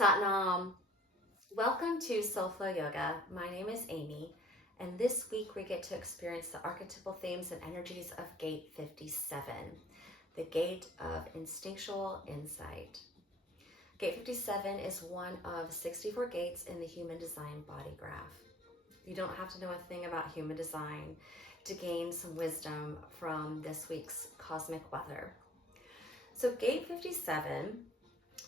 Satnam. Welcome to SoulFlow Yoga. My name is Amy, and this week we get to experience the archetypal themes and energies of Gate 57, the Gate of Instinctual Insight. Gate 57 is one of 64 gates in the human design body graph. You don't have to know a thing about human design to gain some wisdom from this week's cosmic weather. So Gate 57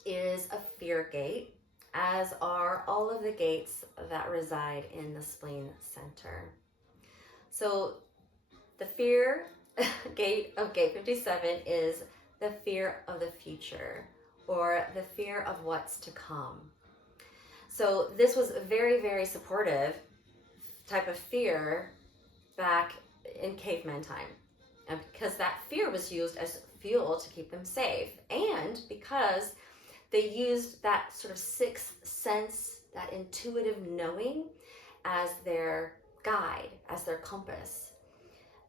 is a fear gate, as are all of the gates that reside in the spleen center. So the fear gate of Gate 57 is the fear of the future, or the fear of what's to come. So this was a very, very supportive type of fear back in caveman time, and because that fear was used as fuel to keep them safe, and because they used that sort of sixth sense, that intuitive knowing, as their guide, as their compass.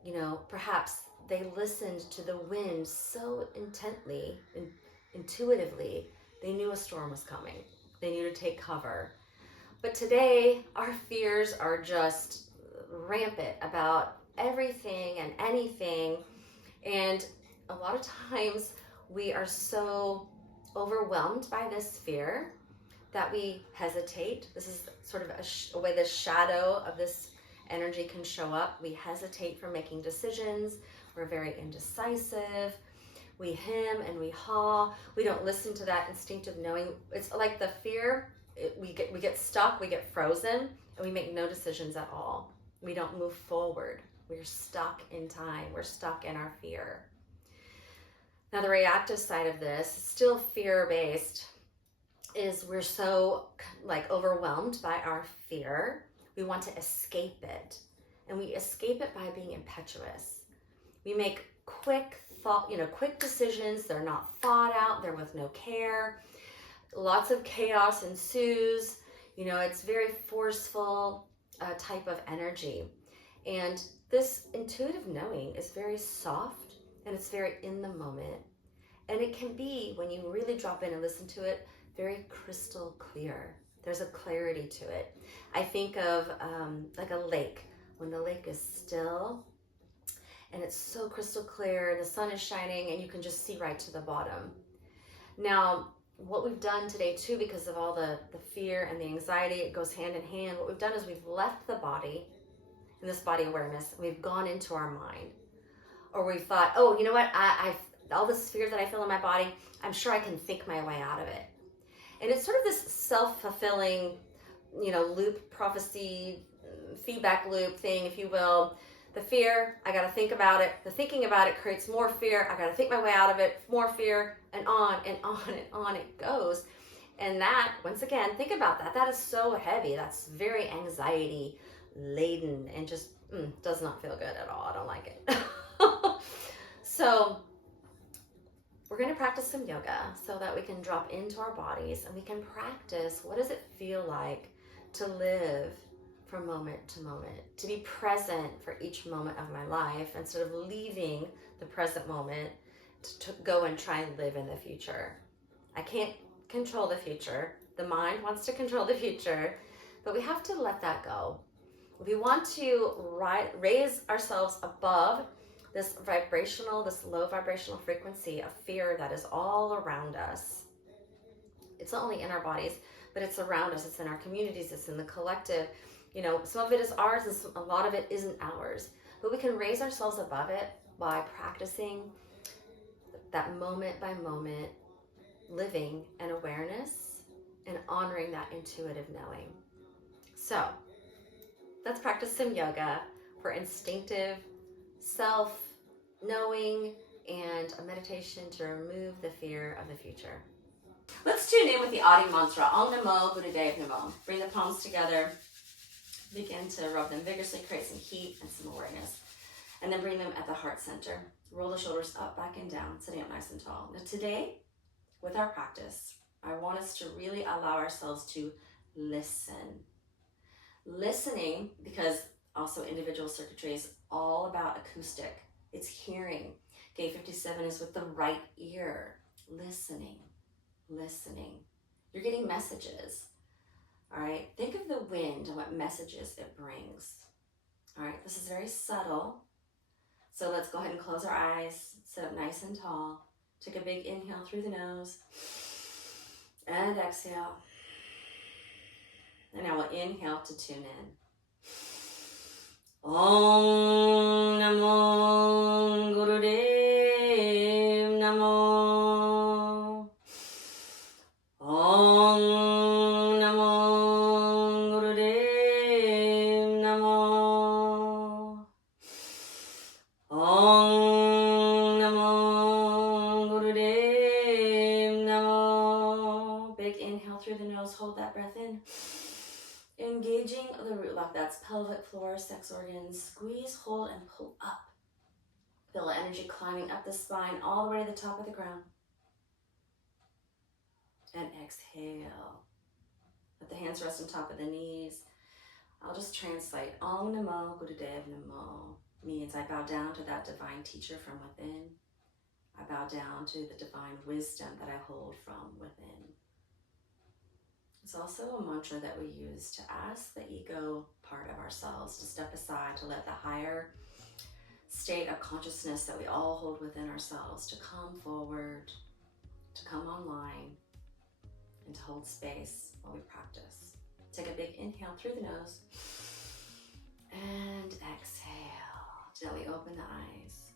You know, perhaps they listened to the wind so intently, intuitively, they knew a storm was coming. They knew to take cover. But today, our fears are just rampant about everything and anything. And a lot of times we are so overwhelmed by this fear that we hesitate. This is sort of a way the shadow of this energy can show up. We hesitate from making decisions. We're very indecisive. We hem and we haw. We don't listen to that instinctive knowing. It's like the fear, we get stuck, we get frozen, and we make no decisions at all. We don't move forward. We're stuck in time. We're stuck in our fear. Now, the reactive side of this, still fear-based, is we're so overwhelmed by our fear. We want to escape it, and we escape it by being impetuous. We make quick decisions. They're not thought out. They're with no care. Lots of chaos ensues. You know, it's very forceful type of energy, and this intuitive knowing is very soft. And it's very in the moment. And it can be, when you really drop in and listen to it, very crystal clear. There's a clarity to it. I think of like a lake. When the lake is still and it's so crystal clear, the sun is shining, and you can just see right to the bottom. Now, what we've done today too, because of all the fear and the anxiety, it goes hand in hand. What we've done is we've left the body in this body awareness, and we've gone into our mind. Or we thought, oh, you know what, I've all this fear that I feel in my body, I'm sure I can think my way out of it. And it's sort of this self-fulfilling, loop, prophecy, feedback loop thing, if you will. The fear, I got to think about it. The thinking about it creates more fear. I got to think my way out of it, more fear, and on and on and on it goes. And that, once again, think about that. That is so heavy. That's very anxiety laden and just does not feel good at all. I don't like it. So we're going to practice some yoga so that we can drop into our bodies and we can practice what does it feel like to live from moment to moment, to be present for each moment of my life instead of leaving the present moment to go and try and live in the future. I can't control the future. The mind wants to control the future, but we have to let that go. We want to raise ourselves above this low vibrational frequency of fear that is all around us. It's not only in our bodies, but it's around us. It's in our communities. It's in the collective. Some of it is ours and a lot of it isn't ours. But we can raise ourselves above it by practicing that moment by moment living and awareness and honoring that intuitive knowing. So let's practice some yoga for instinctive self-knowing and a meditation to remove the fear of the future. Let's tune in with the Adi mantra, Om Namo Buddhadev Namo. Bring the palms together. Begin to rub them vigorously, create some heat and some awareness. And then bring them at the heart center. Roll the shoulders up, back, and down, sitting up nice and tall. Now today, with our practice, I want us to really allow ourselves to listen. Listening, because also individual circuitry is all about acoustic. It's hearing. Gate 57 is with the right ear. Listening. You're getting messages. All right, think of the wind and what messages it brings. All right, this is very subtle. So let's go ahead and close our eyes, sit up nice and tall. Take a big inhale through the nose and exhale. And now we'll inhale to tune in. Om Namo Gurudev Namo. Om Namo Gurudev Namo. Om Namo Gurudev Namo. Big inhale through the nose. Hold that breath in. Engaging the root lock, that's pelvic floor, sex organs. Squeeze, hold, and pull up. Feel the energy climbing up the spine all the way to the top of the ground. And exhale. Let the hands rest on top of the knees. I'll just translate. Om Namo Gurudev Namo means I bow down to that divine teacher from within. I bow down to the divine wisdom that I hold from within. It's also a mantra that we use to ask the ego part of ourselves to step aside, to let the higher state of consciousness that we all hold within ourselves to come forward, to come online, and to hold space while we practice. Take a big inhale through the nose and exhale. Gently open the eyes.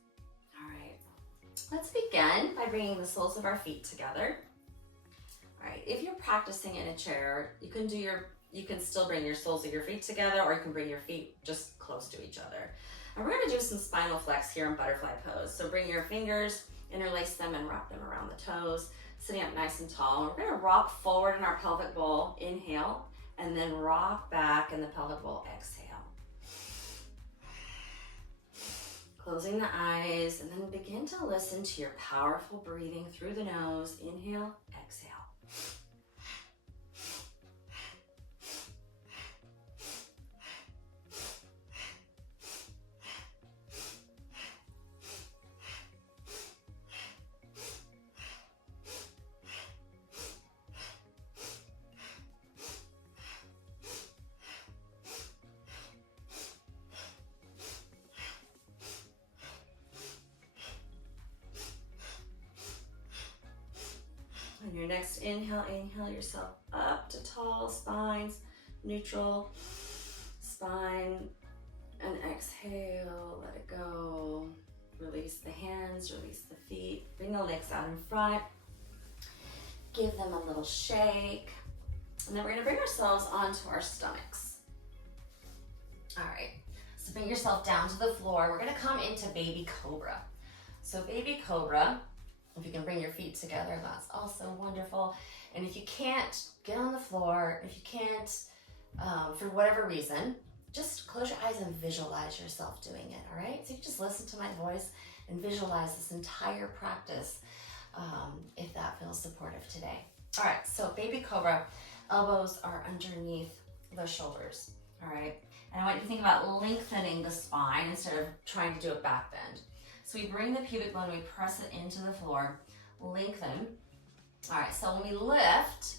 All right, let's begin by bringing the soles of our feet together. All right, if you're practicing in a chair, you can still bring your soles of your feet together, or you can bring your feet just close to each other. And we're gonna do some spinal flex here in butterfly pose. So bring your fingers, interlace them and wrap them around the toes, sitting up nice and tall. And we're gonna rock forward in our pelvic bowl, inhale, and then rock back in the pelvic bowl, exhale. Closing the eyes, and then begin to listen to your powerful breathing through the nose. Inhale, exhale. On your next inhale, inhale yourself up to tall spines, neutral spine, and exhale, let it go. Release the hands, release the feet, bring the legs out in front, give them a little shake, and then we're gonna bring ourselves onto our stomachs. All right, so bring yourself down to the floor. We're gonna come into baby cobra. So baby cobra, if you can bring your feet together, that's also wonderful. And if you can't, get on the floor. If you can't, for whatever reason, just close your eyes and visualize yourself doing it, all right? So you just listen to my voice and visualize this entire practice, if that feels supportive today. All right, so baby cobra, elbows are underneath the shoulders, all right? And I want you to think about lengthening the spine instead of trying to do a back bend. So we bring the pubic bone, we press it into the floor, lengthen. All right, so when we lift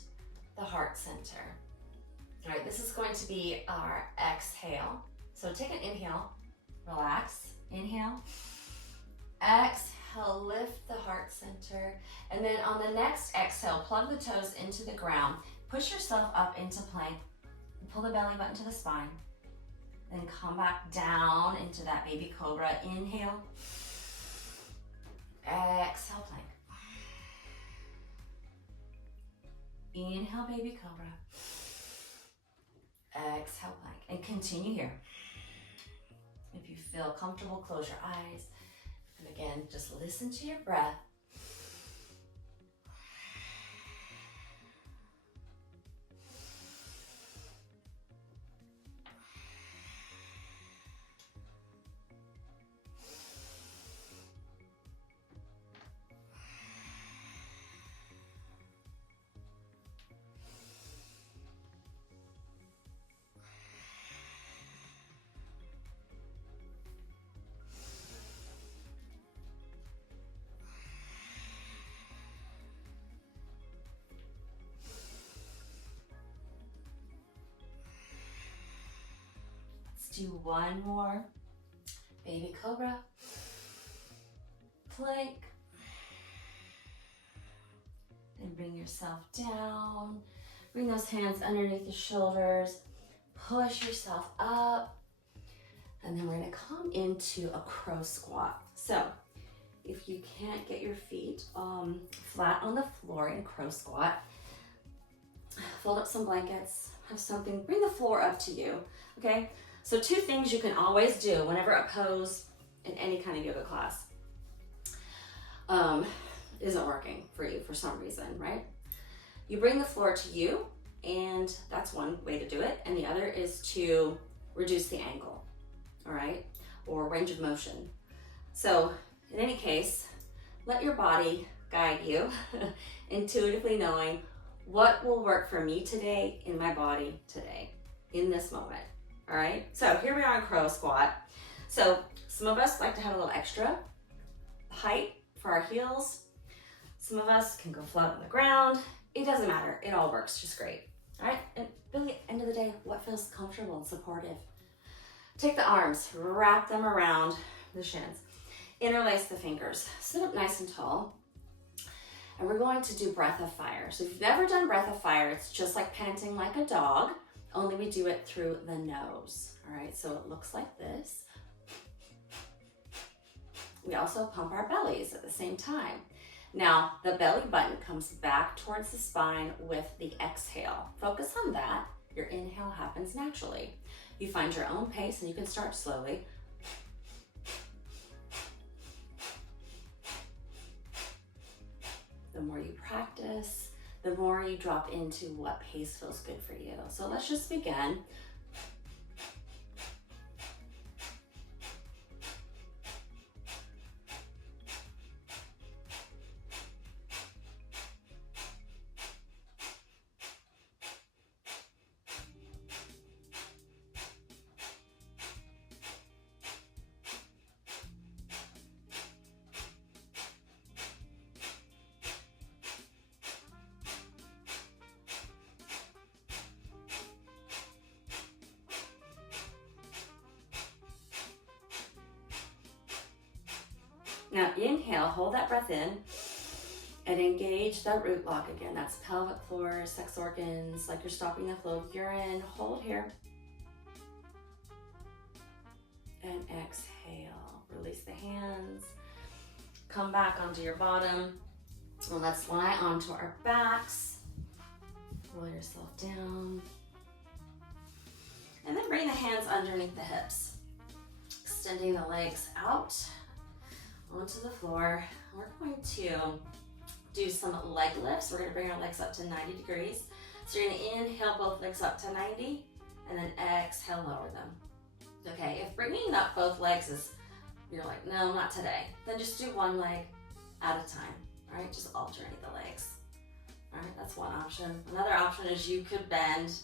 the heart center, all right, this is going to be our exhale. So take an inhale, relax, inhale, exhale, lift the heart center. And then on the next exhale, plug the toes into the ground, push yourself up into plank, pull the belly button to the spine, then come back down into that baby cobra. Inhale. Exhale, plank. Inhale, baby cobra. Exhale, plank. And continue here. If you feel comfortable, close your eyes. And again, just listen to your breath. Let's do one more. Baby cobra. Plank. Then bring yourself down. Bring those hands underneath the shoulders. Push yourself up. And then we're gonna come into a crow squat. So if you can't get your feet flat on the floor in a crow squat, fold up some blankets, have something, bring the floor up to you, okay? So two things you can always do whenever a pose in any kind of yoga class isn't working for you for some reason, right? You bring the floor to you, and that's one way to do it. And the other is to reduce the angle, all right? Or range of motion. So in any case, let your body guide you, intuitively knowing what will work for me today, in my body today, in this moment, all right? So here we are in crow squat. So some of us like to have a little extra height for our heels. Some of us can go flat on the ground. It doesn't matter, it all works just great, all right? And really, at the end of the day, what feels comfortable and supportive? Take the arms, wrap them around the shins. Interlace the fingers, sit up nice and tall. And we're going to do breath of fire. So if you've never done breath of fire, it's just like panting like a dog, only we do it through the nose, all right? So it looks like this. We also pump our bellies at the same time. Now, the belly button comes back towards the spine with the exhale. Focus on that. Your inhale happens naturally. You find your own pace and you can start slowly. The more you practice, the more you drop into what pace feels good for you. So let's just begin. Now inhale, hold that breath in, and engage that root lock again. That's pelvic floor, sex organs, like you're stopping the flow of urine. Hold here. And exhale. Release the hands. Come back onto your bottom. And let's lie onto our backs. Roll yourself down. And then bring the hands underneath the hips. Extending the legs out onto the floor. We're going to do some leg lifts. We're going to bring our legs up to 90 degrees. So you're going to inhale both legs up to 90 and then exhale, lower them. Okay, if bringing up both legs is, you're like, no, not today, then just do one leg at a time. All right, just alternate the legs. All right, that's one option. Another option is you could bend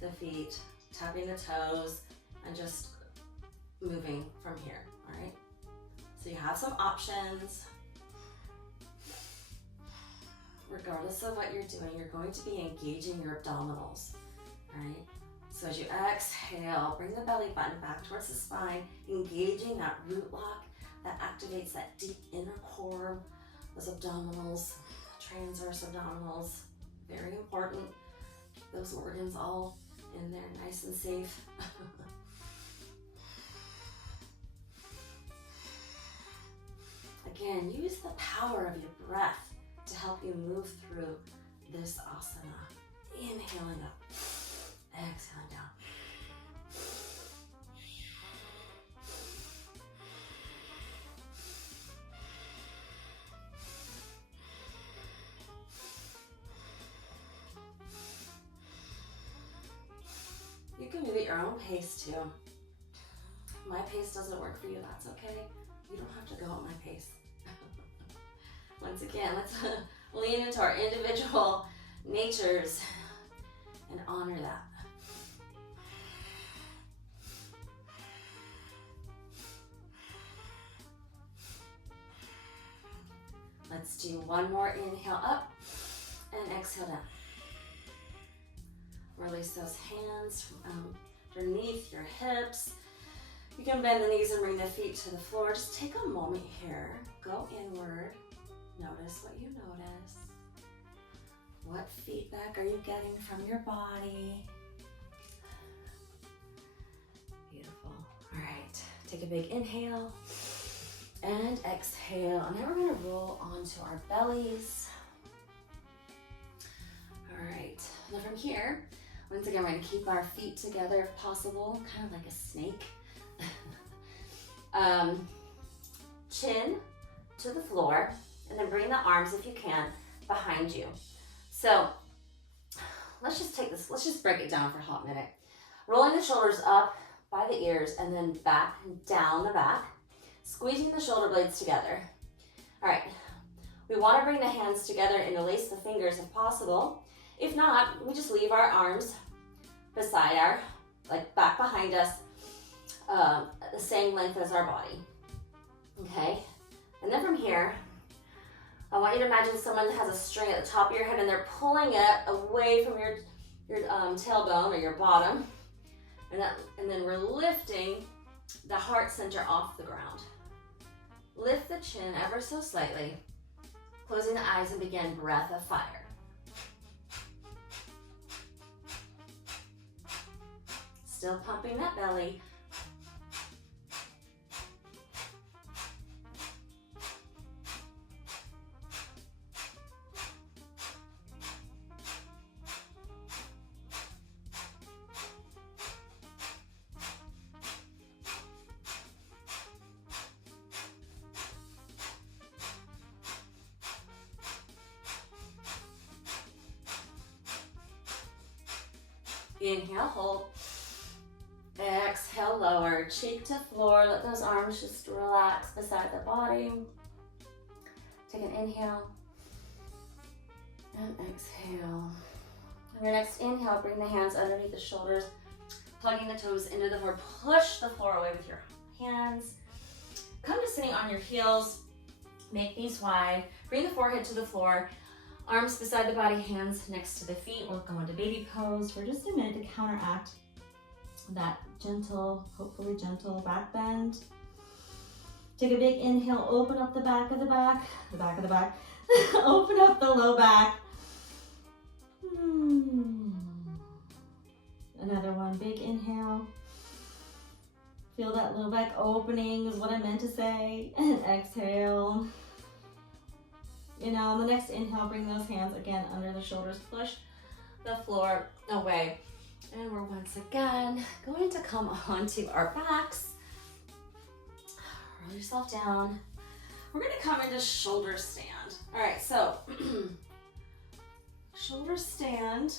the feet, tapping the toes, and just moving from here, all right? So you have some options. Regardless of what you're doing, you're going to be engaging your abdominals, all right? So as you exhale, bring the belly button back towards the spine, engaging that root lock that activates that deep inner core, those abdominals, transverse abdominals, very important. Keep those organs all in there nice and safe. Again, use the power of your breath to help you move through this asana. Inhaling up, exhaling down. You can move at your own pace too. My pace doesn't work for you, that's okay. You don't have to go at my pace. Once again, let's lean into our individual natures and honor that. Let's do one more inhale up and exhale down. Release those hands underneath your hips. You can bend the knees and bring the feet to the floor. Just take a moment here. Go inward. Notice what you notice. What feedback are you getting from your body? Beautiful. All right. Take a big inhale and exhale. And now we're going to roll onto our bellies. All right. Now from here, once again, we're going to keep our feet together if possible, kind of like a snake. Chin to the floor, and then bring the arms, if you can, behind you. So let's just break it down for a hot minute. Rolling the shoulders up by the ears and then back and down the back, squeezing the shoulder blades together. All right, we want to bring the hands together, interlace the fingers if possible. If not, we just leave our arms beside our, like back behind us, the same length as our body. Okay, and then from here, I want you to imagine someone has a string at the top of your head and they're pulling it away from your tailbone or your bottom, and then we're lifting the heart center off the ground. Lift the chin ever so slightly, closing the eyes and begin breath of fire. Still pumping that belly. Inhale, hold. Exhale, lower, cheek to floor. Let those arms just relax beside the body. Take an inhale and exhale. On your next inhale, bring the hands underneath the shoulders, plugging the toes into the floor. Push the floor away with your hands. Come to sitting on your heels. Make these wide. Bring the forehead to the floor. Arms beside the body, hands next to the feet. We'll go into baby pose for just a minute to counteract that gentle, hopefully gentle back bend. Take a big inhale, open up the back of the back, open up the low back. Another one, big inhale. Feel that low back opening is what I meant to say. And exhale. On the next inhale, bring those hands again under the shoulders, push the floor away. And we're once again going to come onto our backs. Roll yourself down. We're going to come into shoulder stand. All right, so shoulder stand.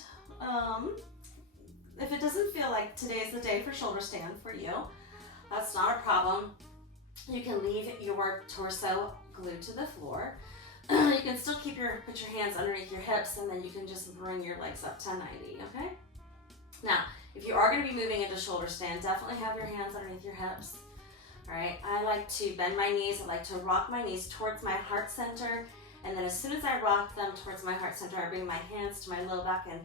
If it doesn't feel like today's the day for shoulder stand for you, that's not a problem. You can leave your torso glued to the floor. You can still put your hands underneath your hips, and then you can just bring your legs up to 90, okay? Now, if you are going to be moving into shoulder stand, definitely have your hands underneath your hips. All right, I like to bend my knees. I like to rock my knees towards my heart center, and then as soon as I rock them towards my heart center, I bring my hands to my low back and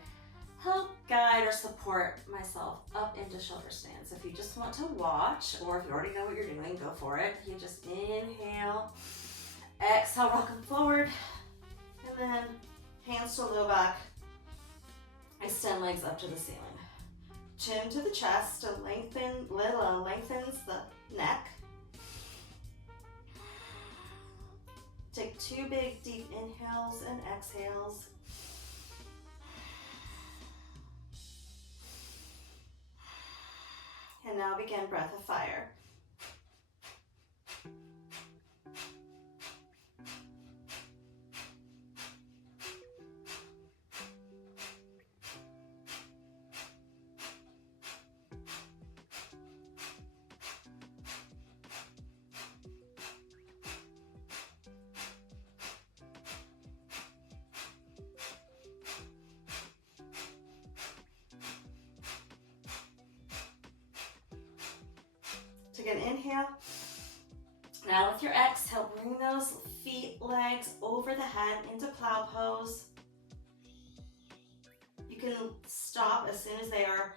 help guide or support myself up into shoulder stand. So if you just want to watch, or if you already know what you're doing, go for it. You just inhale. Exhale, rock them forward, and then hands to low back. Extend legs up to the ceiling. Chin to the chest to lengthens the neck. Take 2 big deep inhales and exhales. And now begin breath of fire. Take an inhale. Now with your exhale, bring those feet, legs over the head into plow pose. You can stop as soon as they are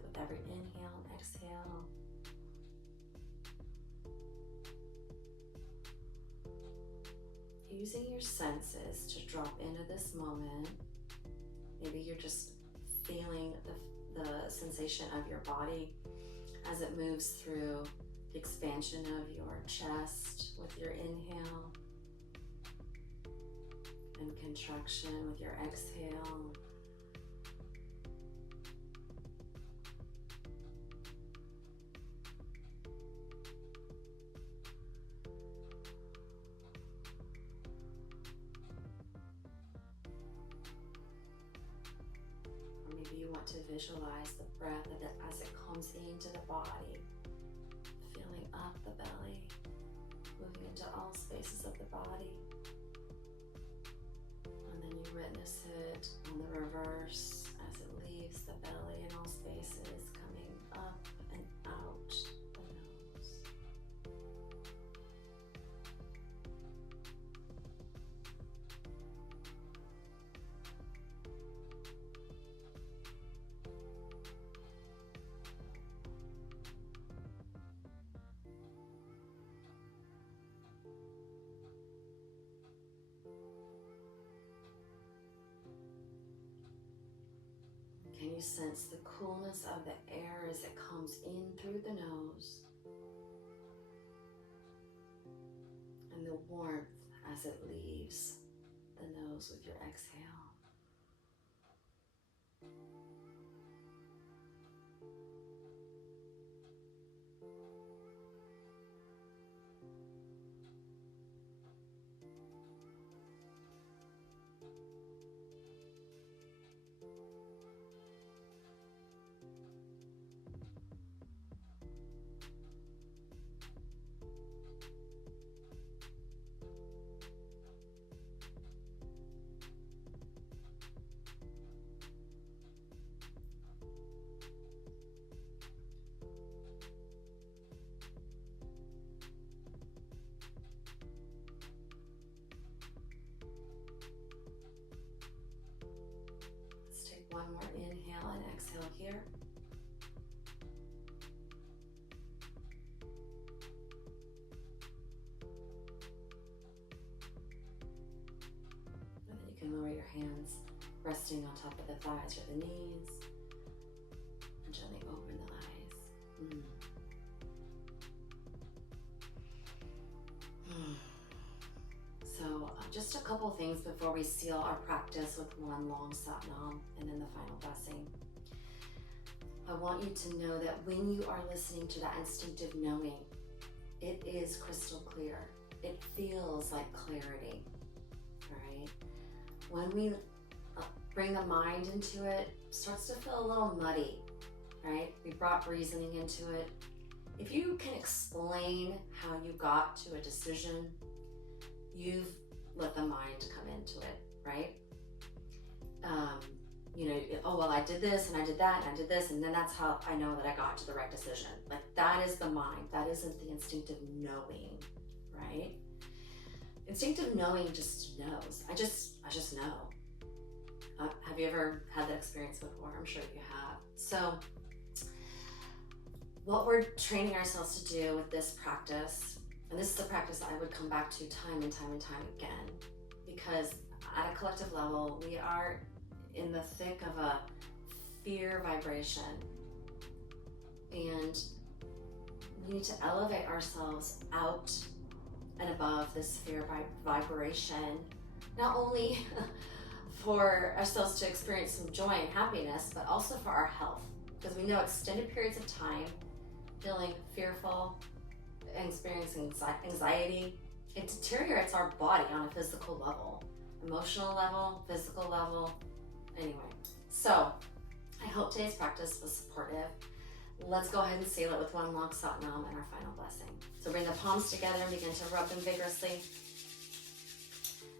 with every inhale and exhale. Using your senses to drop into this moment. Maybe you're just feeling the sensation of your body as it moves through the expansion of your chest with your inhale and contraction with your exhale. Or maybe you want to visualize the breath of it as it comes into the body, filling up the belly, moving into all spaces of the body. And then you witness it on the reverse as it leaves the belly in all spaces, coming up and out the nose. Can you sense the coolness of the air as it comes in through the nose and the warmth as it leaves the nose with your exhale? One more inhale and exhale here. And then you can lower your hands, resting on top of the thighs or the knees, and gently open the eyes. So just a couple things before we seal our practice with one long Satnam and then the final blessing. I want you to know that when you are listening to that instinctive knowing, it is crystal clear. It feels like clarity, right? When we bring the mind into it, it starts to feel a little muddy, right? We brought reasoning into it. If you can explain how you got to a decision, you've let the mind come into it, right? Oh, well, I did this and I did that and I did this, and then that's how I know that I got to the right decision. Like, that is the mind. That isn't the instinctive knowing, right? Instinctive knowing just knows. I just know. Have you ever had that experience before? I'm sure you have. So what we're training ourselves to do with this practice, and this is a practice I would come back to time and time and time again, because at a collective level, we are in the thick of a fear vibration, and we need to elevate ourselves out and above this fear vibration, not only for ourselves to experience some joy and happiness, but also for our health, because we know extended periods of time feeling fearful and experiencing anxiety, it deteriorates our body on a physical level, emotional level, physical level. Anyway, so I hope today's practice was supportive. Let's go ahead and seal it with one long Satnam and our final blessing. So bring the palms together and begin to rub them vigorously.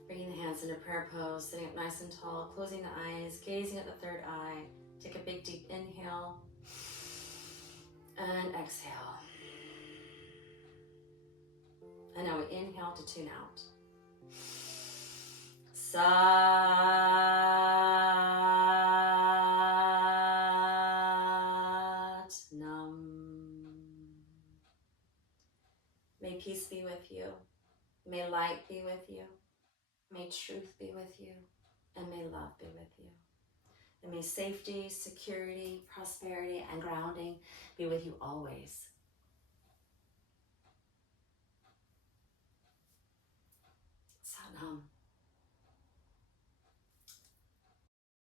Bringing the hands into prayer pose, sitting up nice and tall, closing the eyes, gazing at the third eye. Take a big deep inhale and exhale. And now we inhale to tune out. Sa. peace be with you. May light be with you. May truth be with you. And may love be with you. And may safety, security, prosperity, and grounding be with you always.